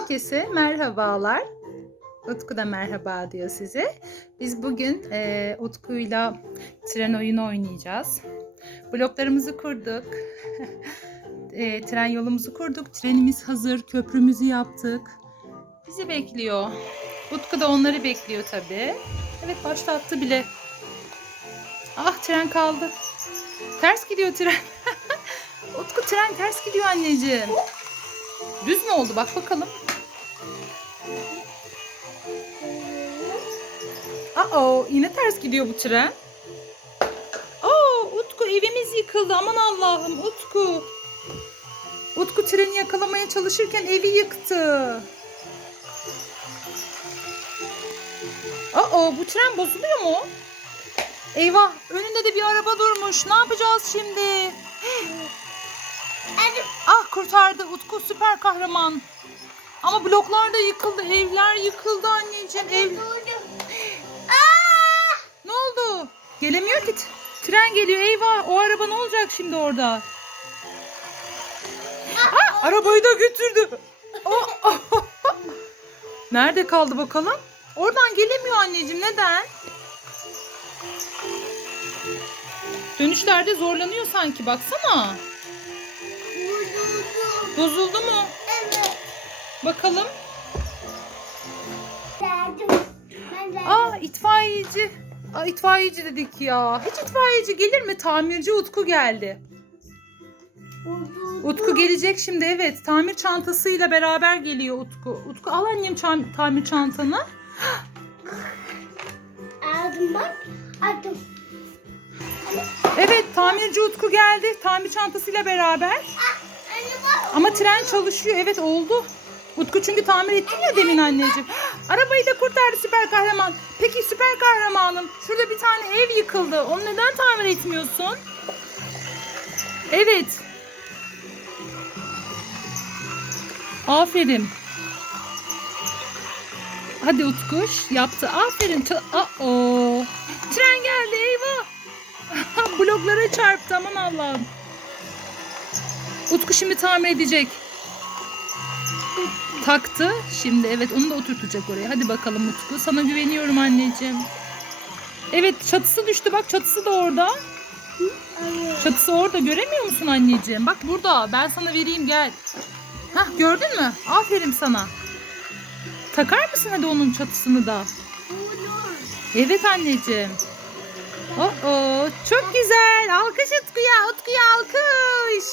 Herkese merhabalar. Utku da merhaba diyor size. Biz bugün e, Utku'yla tren oyunu oynayacağız. Bloklarımızı kurduk. E, tren yolumuzu kurduk. Trenimiz hazır. Köprümüzü yaptık. Bizi bekliyor. Utku da onları bekliyor tabii. Evet başlattı bile. Ah tren kaldı. Ters gidiyor tren. Utku tren ters gidiyor anneciğim. Düz mü oldu? Bak bakalım. Aa, yine ters gidiyor bu tren. Aa, Utku evimiz yıkıldı. Aman Allah'ım Utku. Utku treni yakalamaya çalışırken evi yıktı. Aa, bu tren bozuluyor mu? Eyvah, önünde de bir araba durmuş. Ne yapacağız şimdi? Ah kurtardı Utku süper kahraman. Ama bloklar da yıkıldı, evler yıkıldı anneciğim. Ev... Gelemiyor ki. Tren geliyor eyvah. O araba ne olacak şimdi orada? Ah, arabayı da götürdü. Oh, oh, oh. Nerede kaldı bakalım? Oradan gelemiyor anneciğim. Neden? Dönüşlerde zorlanıyor sanki baksana. Bozuldu mu? Bakalım. Aa itfaiyeci. Aa itfaiyeci dedik ya. Hiç itfaiyeci gelir mi? Tamirci Utku geldi. Utku gelecek şimdi evet. Tamir çantasıyla beraber geliyor Utku. Utku al annem çam- tamir çantanı. Aldım bak. Aldım. Evet tamirci Utku geldi. Tamir çantasıyla beraber. Ama tren çalışıyor. Evet oldu. Utku çünkü tamir ettin ya demin anneciğim. Arabayı da kurtardı süper kahraman. Peki süper kahramanım şurada bir tane ev yıkıldı. Onu neden tamir etmiyorsun? Evet. Aferin. Hadi Utkuş yaptı. Aferin. Aa, Tren geldi eyvah. Bloklara çarptı aman Allah'ım. Utku şimdi tamir edecek. Taktı. Şimdi evet onu da oturtacak oraya. Hadi bakalım Utku. Sana güveniyorum anneciğim. Evet çatısı düştü. Bak çatısı da orada. Çatısı orada. Göremiyor musun anneciğim? Bak burada. Ben sana vereyim gel. Hah gördün mü? Aferin sana. Takar mısın hadi onun çatısını da? Evet anneciğim. Oo, çok güzel. Alkış Utku'ya. Utku'ya alkış.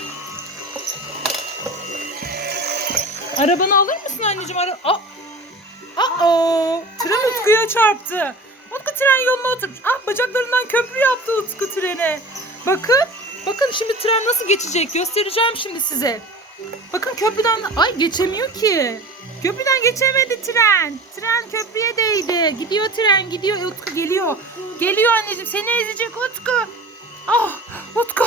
Arabanı alır mısın anneciğim? Ara Aa! Aa! Tren Utku'ya çarptı. Utku tren yoluna oturmuş. Ah bacaklarından köprü yaptı Utku trene. Bakın. Bakın şimdi tren nasıl geçecek. Göstereceğim şimdi size. Bakın köprüden... Ay geçemiyor ki. Köprüden geçemedi tren. Tren köprüye değdi. Gidiyor tren gidiyor. Utku geliyor. Geliyor anneciğim. Seni ezecek Utku. Ah Utku.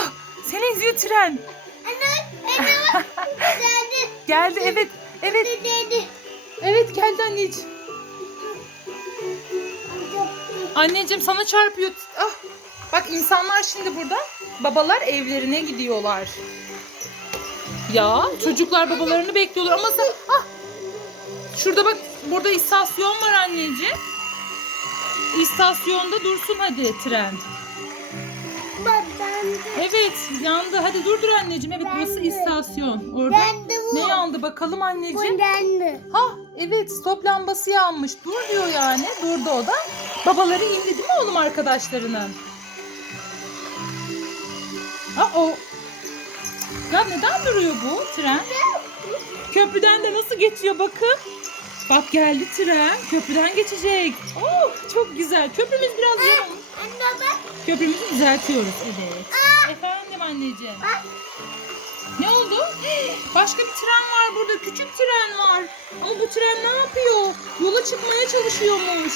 Seni eziyor tren. Anne. Anne. Geldi. Geldi evet. Evet. Evet geldi anneciğim. Anneciğim sana çarpıyor. Ah. Bak insanlar şimdi burada babalar evlerine gidiyorlar. Ya çocuklar babalarını bekliyorlar ama sen ah. Şurada bak burada istasyon var anneciğim. İstasyonda dursun hadi tren. Evet yandı. Hadi durdur anneciğim. Evet burası istasyon. Orada. Ne yandı bakalım anneciğim. Bu geldi. Ha evet stop lambası yanmış. Dur diyor yani. Durdu o da. Babaları indi değil mi oğlum arkadaşlarının? Aa o. Ya neden duruyor bu tren? Köprüden de nasıl geçiyor bakın. Bak geldi tren. Köprüden geçecek. Oh çok güzel. Köprümüz biraz yarım. Anne bak. Köprümüzü düzeltiyoruz. Evet. Efendim anneciğim. Ne oldu? Başka bir tren var burada. Küçük tren var. Ama bu tren ne yapıyor? Yola çıkmaya çalışıyormuş.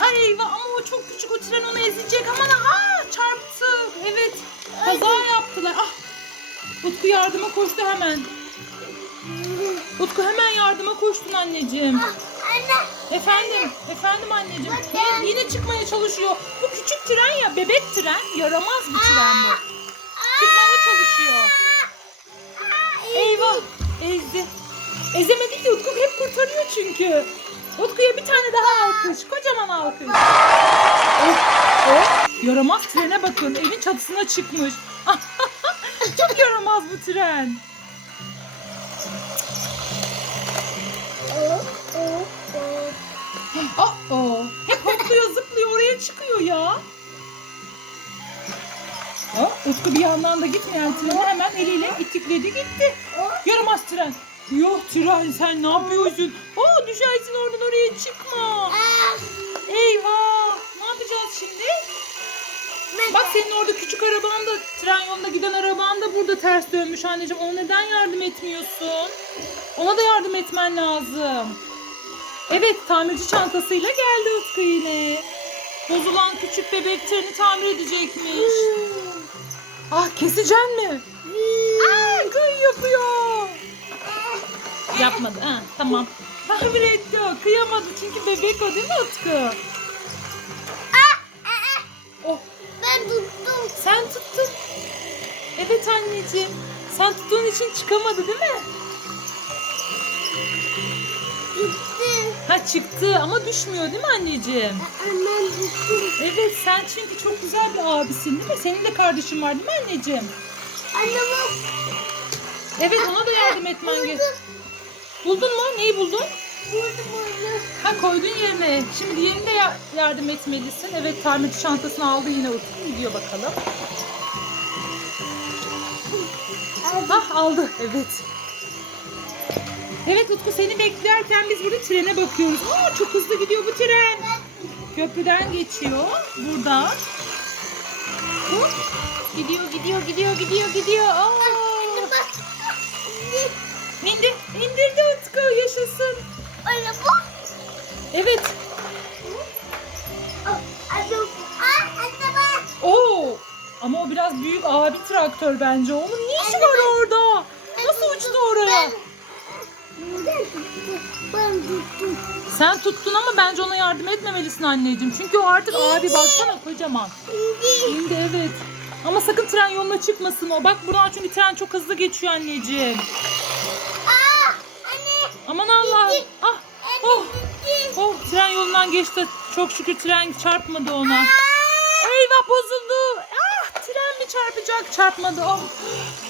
Ay eyvah ama o çok küçük. O tren onu ezecek. Aman aa çarptı. Evet. Kaza yaptılar. Ah. Utku yardıma koştu hemen. Utku hemen yardıma koştun anneciğim. Anne. Efendim, efendim anneciğim. Yine, yine çıkmaya çalışıyor. Bu küçük tren ya, bebek tren. Yaramaz bir tren bu. Çıkmaya çalışıyor. Ezemedi ki Utku hep kurtarıyor çünkü. Utku'ya bir tane daha alkış. Kocaman alkış. Oh, oh. Yaramaz trene bakın. Evin çatısına çıkmış. Çok yaramaz bu tren. Oh. Oh, hep hopluyor zıplıyor oraya çıkıyor ya. Oh, Utku bir yandan da gitmeyen treni hemen eliyle itikledi gitti. Yaramaz tren. Yok tren sen ne yapıyorsun? Oh düşersin oradan oraya çıkma. Ah, Eyvah. Ne yapacağız şimdi? Bak senin orada küçük araban da tren yolunda giden araban da burada ters dönmüş anneciğim. Ona neden yardım etmiyorsun? Ona da yardım etmen lazım. Evet tamirci çantasıyla geldi Utku yine. Bozulan küçük bebek treni tamir edecekmiş. Ah keseceksin mi? Aa, gıy yapıyor. Yapmadı. Ha, tamam. Tamir etti o. Kıyamadı çünkü bebek o değil mi Utku? Oh Ben tuttum. sen tuttun. Evet anneciğim. Sen tuttuğun için çıkamadı değil mi? Gitti. Ha çıktı ama düşmüyor değil mi anneciğim? Annem tuttum. Evet sen çünkü çok güzel bir abisin değil mi? Senin de kardeşin var değil mi anneciğim? Anne bak. Evet ona da yardım etmen gerek. Buldun mu? Neyi buldun? Buldum onu. Ha koydun yerine. Şimdi diğerine de ya- yardım etmelisin. Evet tamirci çantasını aldı yine Utku. Gidiyor bakalım. Hah aldı. Evet. Evet Utku seni beklerken biz burada trene bakıyoruz. Aa çok hızlı gidiyor bu tren. Köprüden geçiyor. Burada. Hop. Gidiyor gidiyor gidiyor gidiyor gidiyor. Aa. İndir, indirdi Utku yaşasın. Bak. Evet. Oo. Ama o biraz büyük abi traktör bence. Onun ne işi var orada? Nasıl uçtu oraya? Sen tuttun ama bence ona yardım etmemelisin anneciğim. Çünkü o artık abi baksana kocaman. İndi. Evet. Ama sakın tren yoluna çıkmasın o. Bak buradan çünkü tren çok hızlı geçiyor anneciğim. Ah, anne. Aman Allah'ım. Ah. Oh. Oh tren yolundan geçti. Çok şükür tren çarpmadı ona. Eyvah bozuldu. Ah tren mi çarpacak? Çarpmadı. Oh.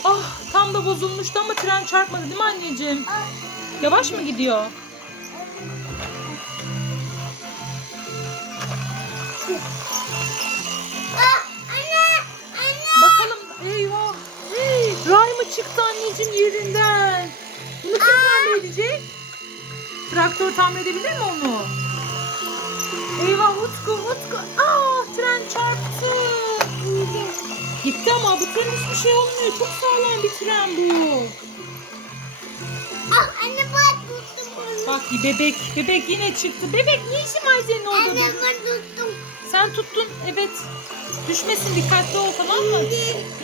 Ah tam da bozulmuştu ama tren çarpmadı değil mi anneciğim? Yavaş mı gidiyor? Ah, anne. Anne. Bakalım. Eyvah. Hey, ray mı çıktı anneciğim yerinden? Bunu kim tamir edecek? Traktör tamir edebilir mi onu? Eyvah Utku Utku. Aa tren çarptı. Gitti ama bu tren hiçbir şey olmuyor. Çok sağlam bir tren bu. Bak bebek. Bebek yine çıktı. Bebek ne işin var senin orada? Anne ben tuttum. Sen tuttun. Evet. Düşmesin dikkatli ol tamam mı?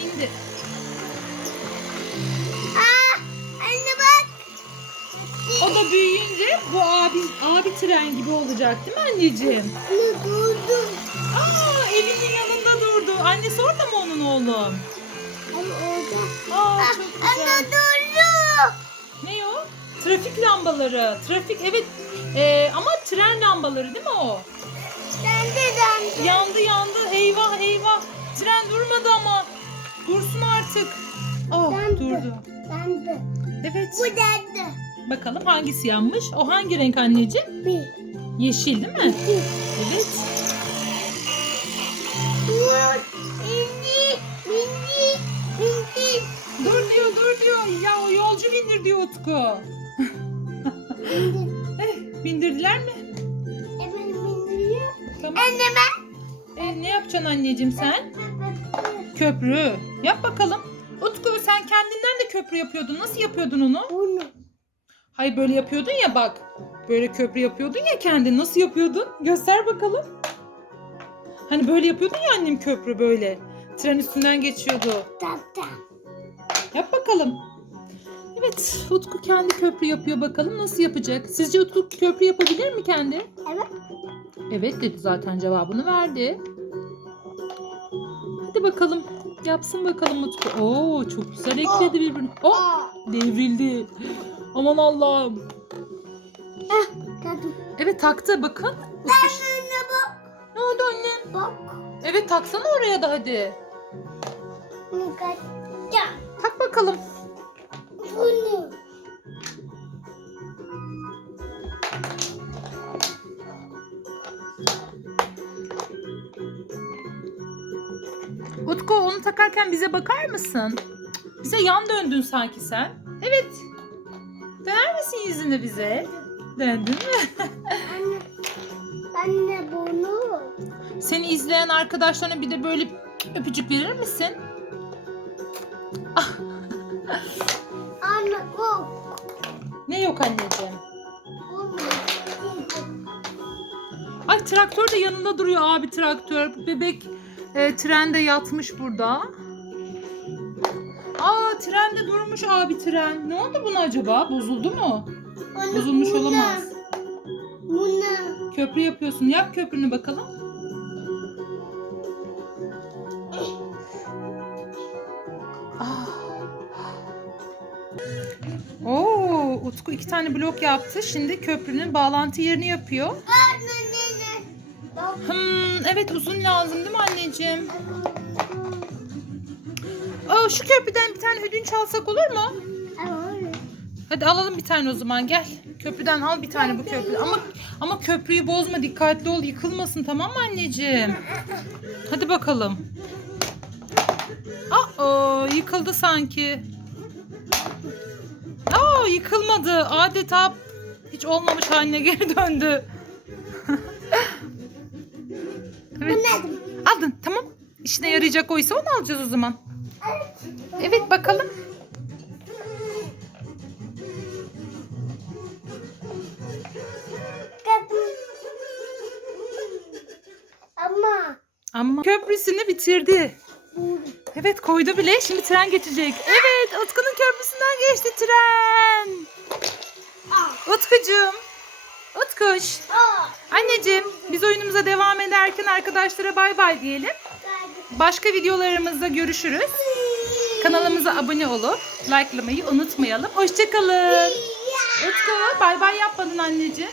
İndi. Ah, anne bak. O da büyüyünce bu abi abi tren gibi olacak değil mi anneciğim? Anne durdum. Aa evinin yanında durdu. Annesi orada mı onun oğlum? Anne orada. Aa Ah, çok güzel. anne durdu. Ne o? Trafik lambaları. Trafik evet. Ee, ama tren lambaları değil mi o? Döndü döndü. Yandı yandı. Eyvah eyvah. Tren durmadı ama. Dursun artık. Oh Döndü. durdu. Döndü. Evet. Bu döndü. Bakalım hangisi yanmış? O hangi renk anneciğim? Bir. Yeşil değil mi? iki. Evet. Dur. İndi. Bindi. Bindi. Dur diyor dur diyor. Ya o yolcu bindir diyor Utku. Eh, bindirdiler mi? Hemen bindiriyor. Tamam. Anne ben. E, ne yapacaksın anneciğim sen? Köprü. Yap bakalım. Utku sen kendinden de köprü yapıyordun. Nasıl yapıyordun onu? Bunu. Hayır böyle yapıyordun ya bak. Böyle köprü yapıyordun ya kendin. Nasıl yapıyordun? Göster bakalım. Hani böyle yapıyordun ya annem köprü böyle. Tren üstünden geçiyordu. Tam tam. Yap bakalım. Evet Utku kendi köprü yapıyor bakalım nasıl yapacak? Sizce Utku köprü yapabilir mi kendi? Evet. Evet dedi zaten cevabını verdi. Hadi bakalım yapsın bakalım Utku. Oo çok güzel ekledi birbirine. Oh devrildi. Aman Allah'ım. Ah. Evet taktı bakın. Anne bak. Ne oldu annem? Bak. Evet taksana oraya da hadi. Tak bakalım. Takarken bize bakar mısın? Bize yan döndün sanki sen. Evet. Döner misin yüzünü bize? Döndün mü? Anne. Anne bunu. Seni izleyen arkadaşlarına bir de böyle öpücük verir misin? Anne bu. Ne yok anneciğim? Ay traktör de yanında duruyor abi traktör. Bebek e, trende yatmış burada. Aa trende durmuş abi tren. Ne oldu buna acaba? Bozuldu mu? Anne, Bozulmuş buna. olamaz. Buna. Köprü yapıyorsun. Yap köprünü bakalım. Ah. Oo, Utku iki tane blok yaptı. Şimdi köprünün bağlantı yerini yapıyor. Evet uzun lazım değil mi anneciğim? Aa, şu köprüden bir tane ödünç alsak olur mu? Anne. Hadi alalım bir tane o zaman gel. Köprüden al bir tane bu köprü. Ama ama köprüyü bozma dikkatli ol yıkılmasın tamam mı anneciğim? Hadi bakalım. Aa yıkıldı sanki. Aa yıkılmadı. Adeta hiç olmamış haline geri döndü. evet. Anladım. Aldın tamam. İşine yarayacak oysa onu alacağız o zaman. Evet bakalım. Kadın. Ama. Ama köprüsünü bitirdi. Evet koydu bile. Şimdi tren geçecek. Evet Utku'nun köprüsünden geçti tren. Ah. Utkucuğum. Utkuş. Anneciğim biz oyunumuza devam ederken arkadaşlara bay bay diyelim. Başka videolarımızda görüşürüz. Kanalımıza abone olup likelamayı unutmayalım. Hoşçakalın. Utku bay bay yapmadın anneciğim.